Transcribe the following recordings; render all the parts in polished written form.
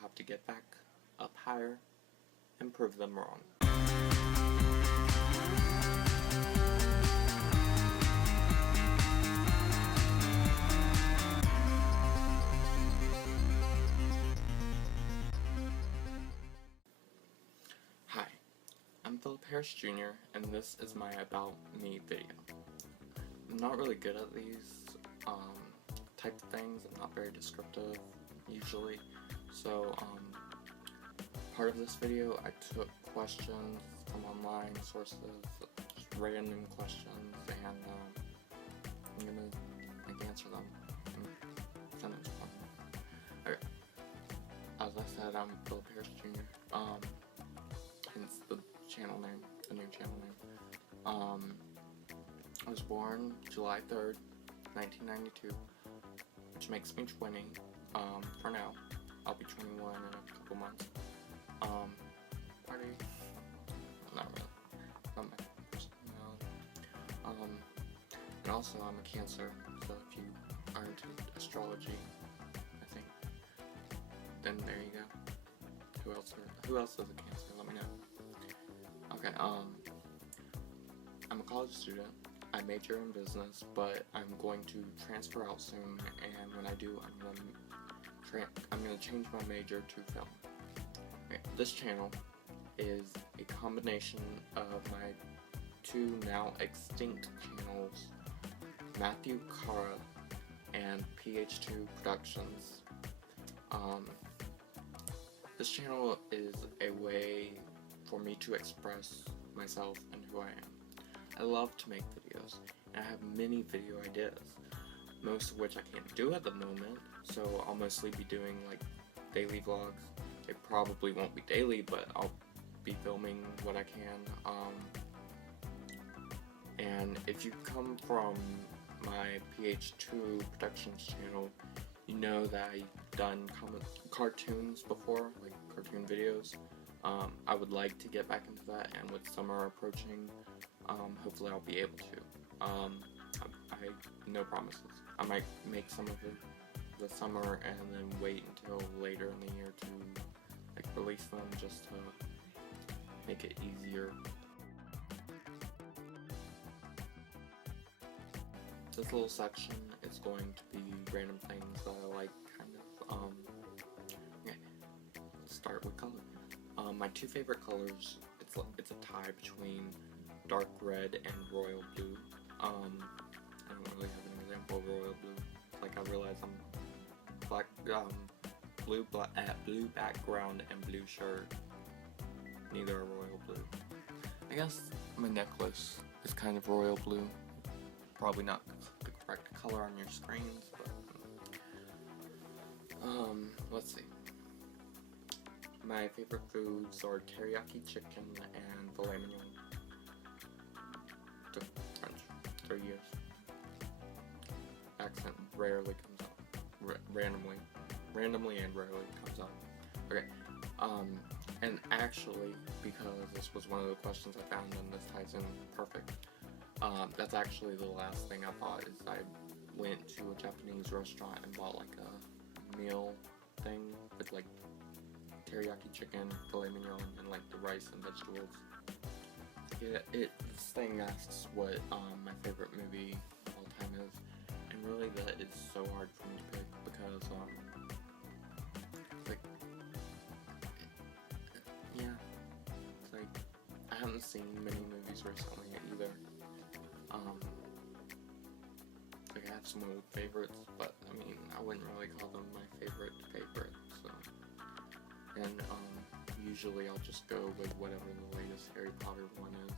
have to get back up higher and prove them wrong. Hi, I'm Philip Harris Jr., and this is my About Me video. I'm not really good at these type of things. I'm not very descriptive usually, so part of this video I took questions from online sources, just random questions, and I'm gonna answer them and send them to them. Okay. As I said, I'm Philip Harris Jr. Hence the channel name, the new channel name. I was born July 3rd, 1992, which makes me 20, for now. I'll be 21 in a couple months. Party? Not really. Not my personality. And also I'm a Cancer, so if you are into astrology, I think, then there you go. Who else is a Cancer? Let me know. Okay, I'm a college student. I major in business, but I'm going to transfer out soon, and when I do, I'm gonna change my major to film. Okay, this channel is a combination of my two now extinct channels, Matthew Cara and PH2 Productions. This channel is a way for me to express myself and who I am. I love to make videos, and I have many video ideas, most of which I can't do at the moment, so I'll mostly be doing like daily vlogs. It probably won't be daily, but I'll be filming what I can. And if you come from my PH2 Productions channel, you know that I've done cartoons before, like cartoon videos. I would like to get back into that, and with summer approaching, hopefully I'll be able to. I no promises. I might make some of it this summer and then wait until later in the year to like release them, just to make it easier. This little section is going to be random things that I like, kind of. Okay, let's start with color. My two favorite colors, it's a tie between dark red and royal blue. I don't really have an example of royal blue. Like, I realize I'm black, blue background and blue shirt. Neither are royal blue. I guess my necklace is kind of royal blue. Probably not the correct color on your screens, but let's see. My favorite foods are teriyaki chicken and filet mignon. To French, 3 years. Accent rarely comes out. Randomly and rarely comes out. Okay, and actually, because this was one of the questions I found and this ties in perfect, that's actually the last thing I bought. Is I went to a Japanese restaurant and bought like a meal thing with like teriyaki chicken, filet mignon, and like the rice and vegetables. Yeah, this thing asks what my favorite movie of all time is, and really that is so hard for me to pick because it's like, yeah, it's like I haven't seen many movies recently either. Like I have some old favorites, but I mean I wouldn't really call them my favorite, so. And usually I'll just go with whatever the latest Harry Potter one is,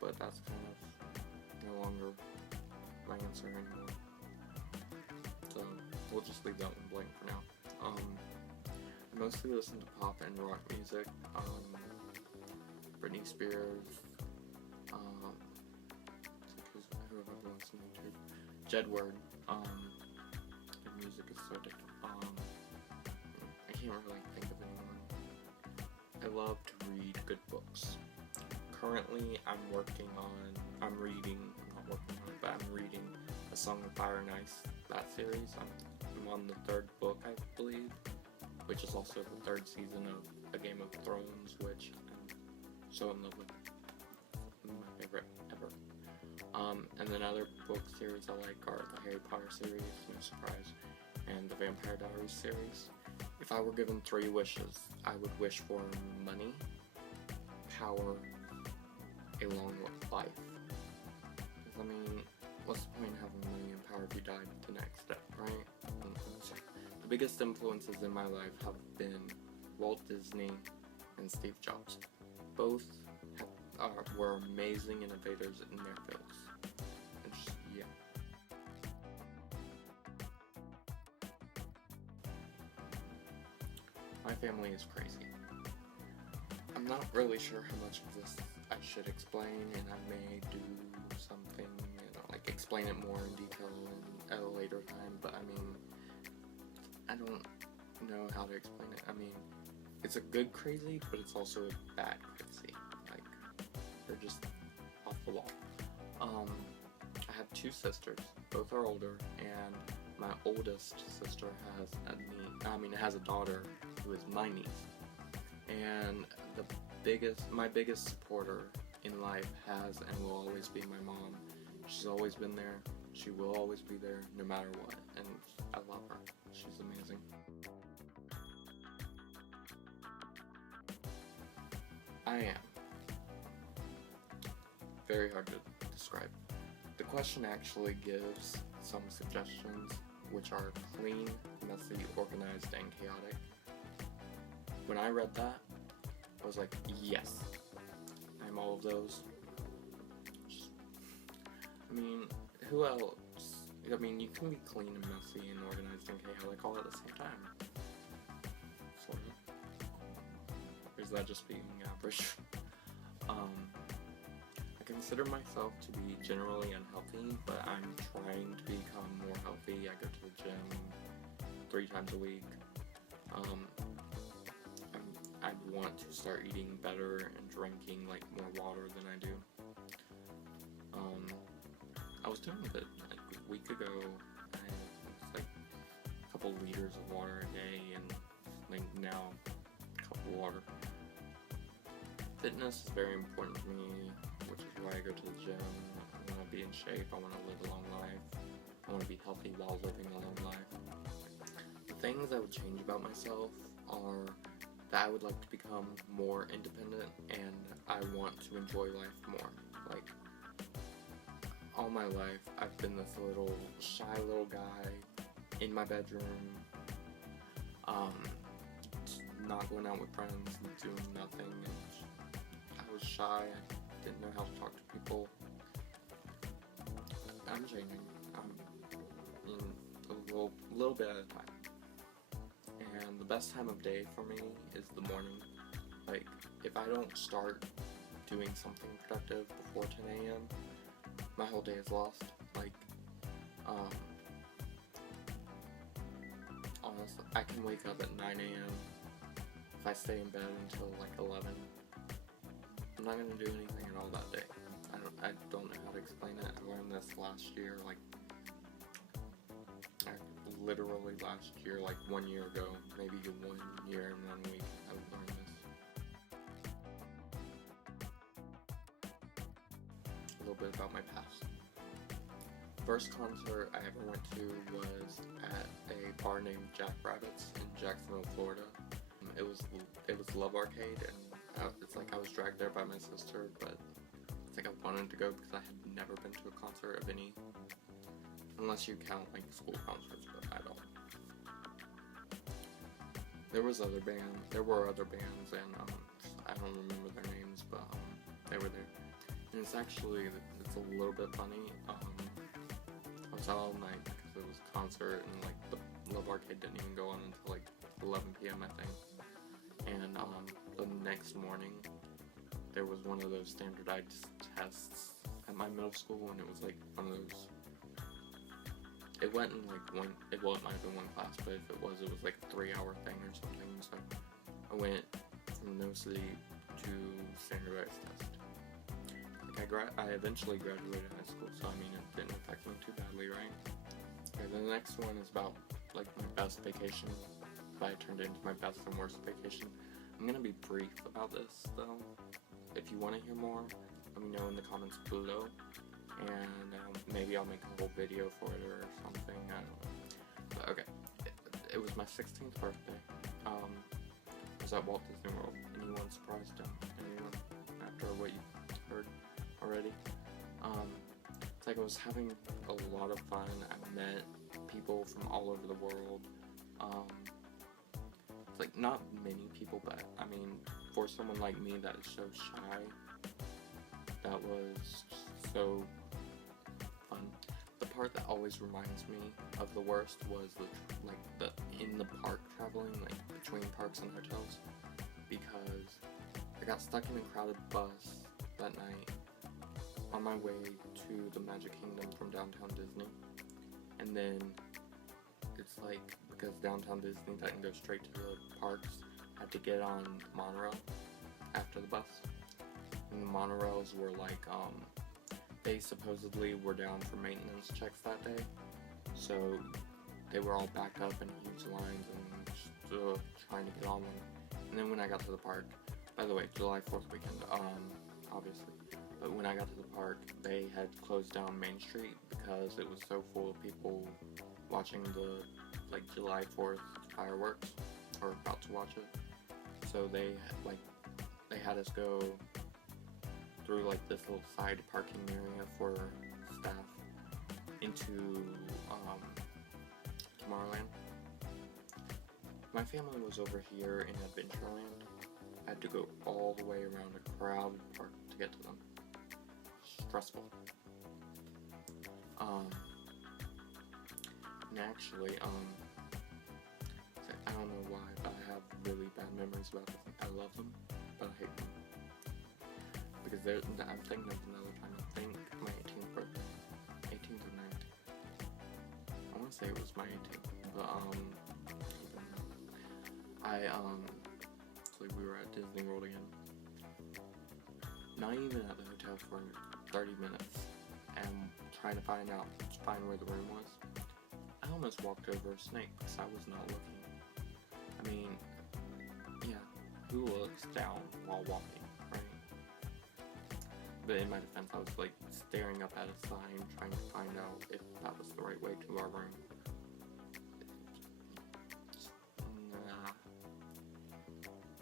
but that's kind of no longer my answer anymore. So we'll just leave that one blank for now. I mostly listen to pop and rock music, Britney Spears, whoever I'm listening to, Jedward. Their music is so addictive. I can't really think of anyone. I love to read good books. Currently, I'm reading A Song of Fire and Ice, that series. I'm on the third book, I believe, which is also the third season of A Game of Thrones, which I'm so in love with. My favorite ever. And then other book series I like are the Harry Potter series, no surprise, and the Vampire Diaries series. If I were given 3 wishes, I would wish for money, power, a long life. Because, I mean, what's the point of having money and power if you died the next day, right? The biggest influences in my life have been Walt Disney and Steve Jobs. Both were amazing innovators in their fields. And just, yeah. My family is crazy. I'm not really sure how much of this I should explain, and I may do something, like explain it more in detail at a later time, but I mean, I don't know how to explain it. I mean, it's a good crazy, but it's also a bad crazy. Like, they're just off the wall. I have 2 sisters, both are older, and my oldest sister has a daughter who is my niece. And my biggest supporter in life has and will always be my mom. She's always been there. She will always be there, no matter what. And I love her. She's amazing. I am. Very hard to describe. The question actually gives some suggestions, which are clean, messy, organized, and chaotic. When I read that, I was like, yes, I'm all of those. I mean, who else? I mean, you can be clean and messy and organized and chaotic all at the same time. Sort of. Or is that just being average? I consider myself to be generally unhealthy, but I'm trying to become more healthy. I go to the gym 3 times a week. I want to start eating better and drinking like more water than I do. I was doing it like a week ago. I was like a couple liters of water a day, and like now a cup of water. Fitness is very important to me, which is why I go to the gym. I want to be in shape. I want to live a long life. I want to be healthy while living a long life. The things I would change about myself are that I would like to become more independent, and I want to enjoy life more. Like, all my life, I've been this little shy little guy in my bedroom, not going out with friends and doing nothing. And I was shy. I didn't know how to talk to people. I'm changing. A little bit at a time. And the best time of day for me is the morning. Like, if I don't start doing something productive before 10 a.m., my whole day is lost. Like, honestly, I can wake up at 9 a.m. if I stay in bed until like 11. I'm not gonna do anything at all that day. I don't know how to explain it. I learned this last year, like, literally last year, like 1 year ago, maybe 1 year and 1 week, I learned this. A little bit about my past. First concert I ever went to was at a bar named Jack Rabbit's in Jacksonville, Florida. It was Love Arcade, and it's like I was dragged there by my sister, but it's like I wanted to go because I had never been to a concert of any, unless you count like school concerts, but I don't. There were other bands, and I don't remember their names, but they were there. And it's a little bit funny. I was out all night because it was a concert, and like the Love Arcade didn't even go on until like 11 p.m. I think. And the next morning, there was one of those standardized tests at my middle school, and it was like one of those. It went in like it might have been one class, but if it was like a 3-hour thing or something. So I went from no sleep to standardized test. Like I eventually graduated high school, so I mean it didn't affect me too badly, right? Okay, the next one is about like my best vacation. but I turned it into my best and worst vacation. I'm gonna be brief about this though. If you want to hear more, let me know in the comments below, and maybe I'll make a whole video for it or something. I don't know. But okay, it was my 16th birthday. I was at Walt Disney World. Anyone surprised him? Anyone after what you heard already? It's like I was having a lot of fun. I met people from all over the world. It's like not many people, but I mean, for someone like me that is so shy, that was so fun. The part that always reminds me of the worst was the in the park traveling, like between parks and hotels, because I got stuck in a crowded bus that night on my way to the Magic Kingdom from downtown Disney, and then it's like, because downtown Disney doesn't go straight to the parks, I had to get on monorail after the bus, and the monorails were like, they supposedly were down for maintenance checks that day, so they were all backed up in huge lines and just trying to get on one. And then when I got to the park, by the way, July 4th weekend, obviously, but when I got to the park, they had closed down Main Street because it was so full of people watching the, like, July 4th fireworks, or about to watch it. So they had us go through, like, this little side parking area for staff into, Tomorrowland. My family was over here in Adventureland. I had to go all the way around a crowded park to get to them. Stressful. And actually, I don't know why, but I have really bad memories about this. I love them, but I hate them. Because I'm thinking of another time. I think my 18th birthday. 18th or 19th. I want to say it was my 18th, but so we were at Disney World again. Not even at the hotel for 30 minutes, and trying to find where the room was. I almost walked over a snake because I was not looking. I mean, yeah, who looks down while walking, right? But in my defense, I was like staring up at a sign, trying to find out if that was the right way to our room. Nah.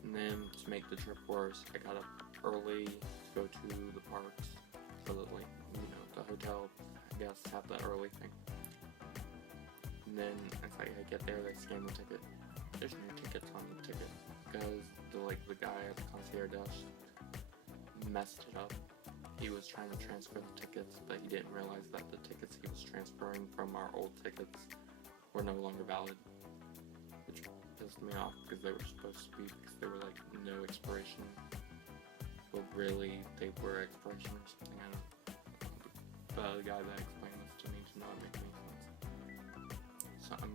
And then to make the trip worse, I got up early to go to the parks, so that, like, the hotel, I guess, have that early thing. And then it's like I get there, they scan the ticket. There's no tickets on the ticket because the guy at the concierge desk messed it up. He was trying to transfer the tickets, but he didn't realize that the tickets he was transferring from our old tickets were no longer valid, which pissed me off because they were supposed to be, because they were like no expiration, but really they were expiration or something. I don't know. But the guy that explained this to me did not make any sense. So I'm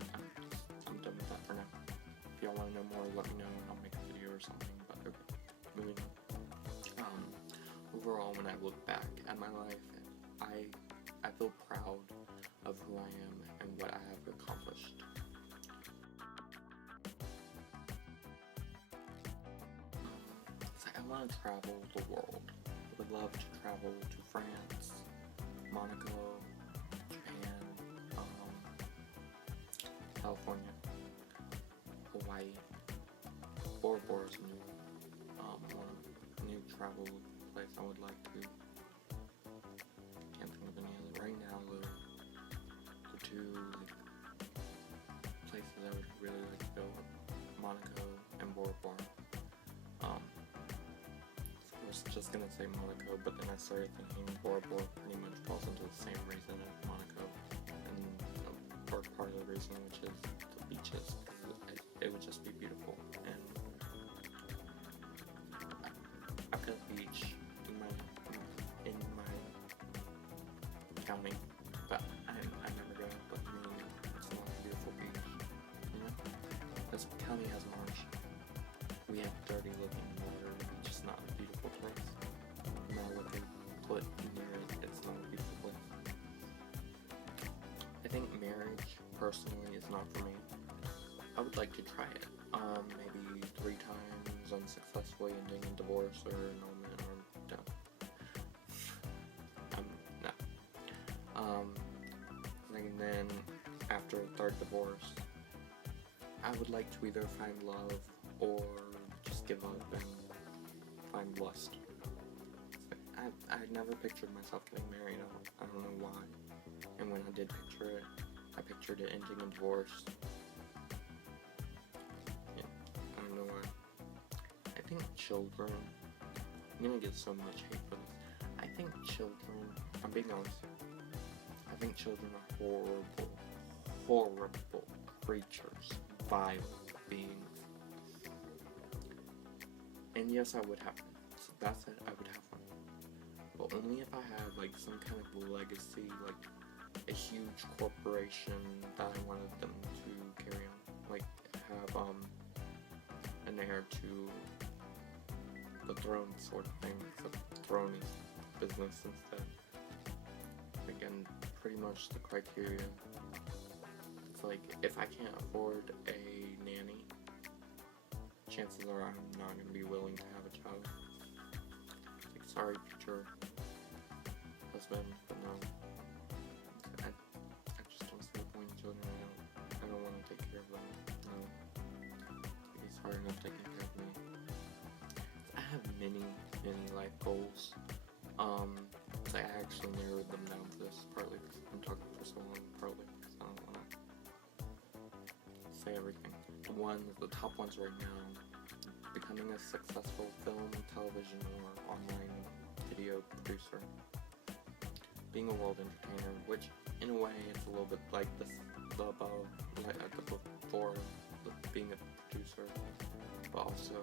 done with that for now. If y'all want to know more, let me know and I'll make a video or something. But okay, moving on. Overall, when I look back at my life, I feel proud of who I am and what I have accomplished. It's like I want to travel the world. I would love to travel to France, Monaco, Japan, California, Hawaii, Bora Bora is a new travel place I would like to. Can't think of any other right now. The two places I would really like to go are Monaco and Bora Bora. I was just gonna say Monaco, but then I started thinking Bora Bora pretty much falls into the same reason as Monaco, and part of the reason, which is the beaches, because it would just be beautiful. And I've got a beach in my county, but I never go. But I mean, it's not a beautiful beach, This county has marsh. We have dirty looking water. It's just not a beautiful place. No matter what they put near it, it's not a beautiful place. I think marriage, personally, is not for me. I would like to try it. Maybe 3 times unsuccessfully ending in divorce or annulment or death. No. And then after a 3rd divorce, I would like to either find love or just give up and find lust. I never pictured myself getting married. I don't know why. And when I did picture it, I pictured it ending in divorce. Yeah, I don't know why. I think children, I'm gonna get so much hate for this. I think children, I'm being honest, I think children are horrible, horrible creatures, vile beings. And yes, I would have one. So that's it, I would have one. But only if I had like some kind of legacy, like a huge corporation that I wanted them to carry on. Like have an heir to the throne sort of thing. So throne is business instead. Again, pretty much the criteria. It's like if I can't afford a nanny, chances are I'm not going to be willing to have a child. Like, sorry, future husband, but no. I just don't see the point in children. I don't want to take care of them. No. It's hard enough taking care of me. I have many life goals. So I actually narrowed them down to this, partly because I'm talking for so long, partly because I don't want to say everything. The top ones right now, becoming a successful film, television, or online video producer. Being a world entertainer, which in a way it's a little bit like the above, like the before, being a producer, but also,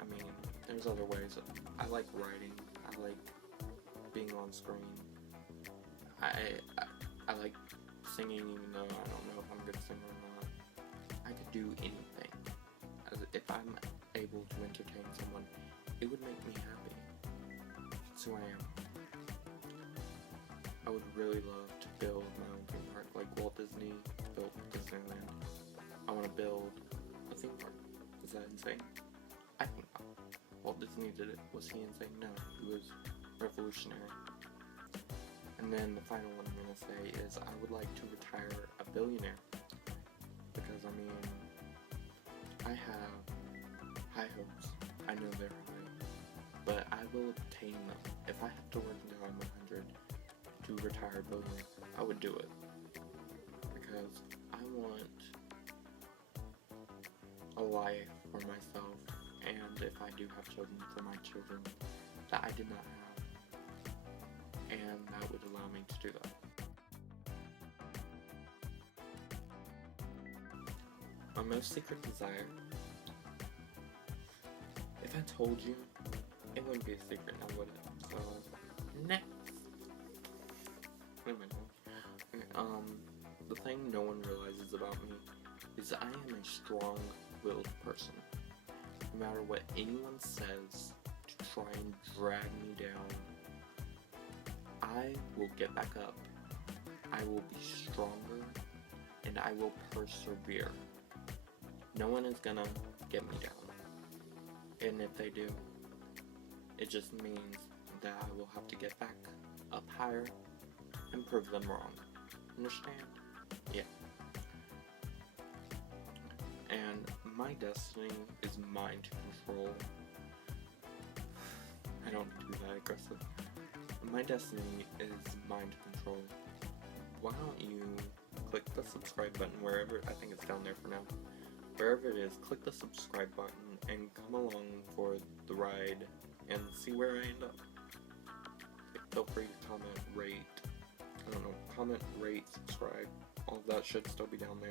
I mean, there's other ways. I like writing. I like being on screen. I like singing, even though I don't know if I'm a good singer or not. I could do anything. If I'm able to entertain someone, it would make me happy. That's who I am. I would really love to build my own theme park, like Walt Disney built Disneyland. I want to build a theme park. Is that insane? I think not. Walt Disney did it. Was he insane? No. He was revolutionary. And then the final one I'm going to say is I would like to retire a billionaire. Because, I mean, I have high hopes. I know they're high. But I will obtain them. If I have to work until I'm 100 to retire a billionaire, I would do it. Because I want a life for myself. And if I do have children, for my children that I did not have. And that would allow me to do that. My most secret desire. If I told you, it wouldn't be a secret now, would it? So, next. Wait a minute. Okay, the thing no one realizes about me is I am a strong-willed person. No matter what anyone says to try and drag me down, I will get back up. I will be stronger, and I will persevere. No one is gonna get me down. And if they do, it just means that I will have to get back up higher and prove them wrong. Understand? Yeah. And my destiny is mine to control. I don't do that aggressive. My destiny is mine to control. Why don't you click the subscribe button wherever, I think it's down there for now. Wherever it is, click the subscribe button and come along for the ride and see where I end up. Feel free to comment, rate, comment, rate, subscribe. All of that should still be down there.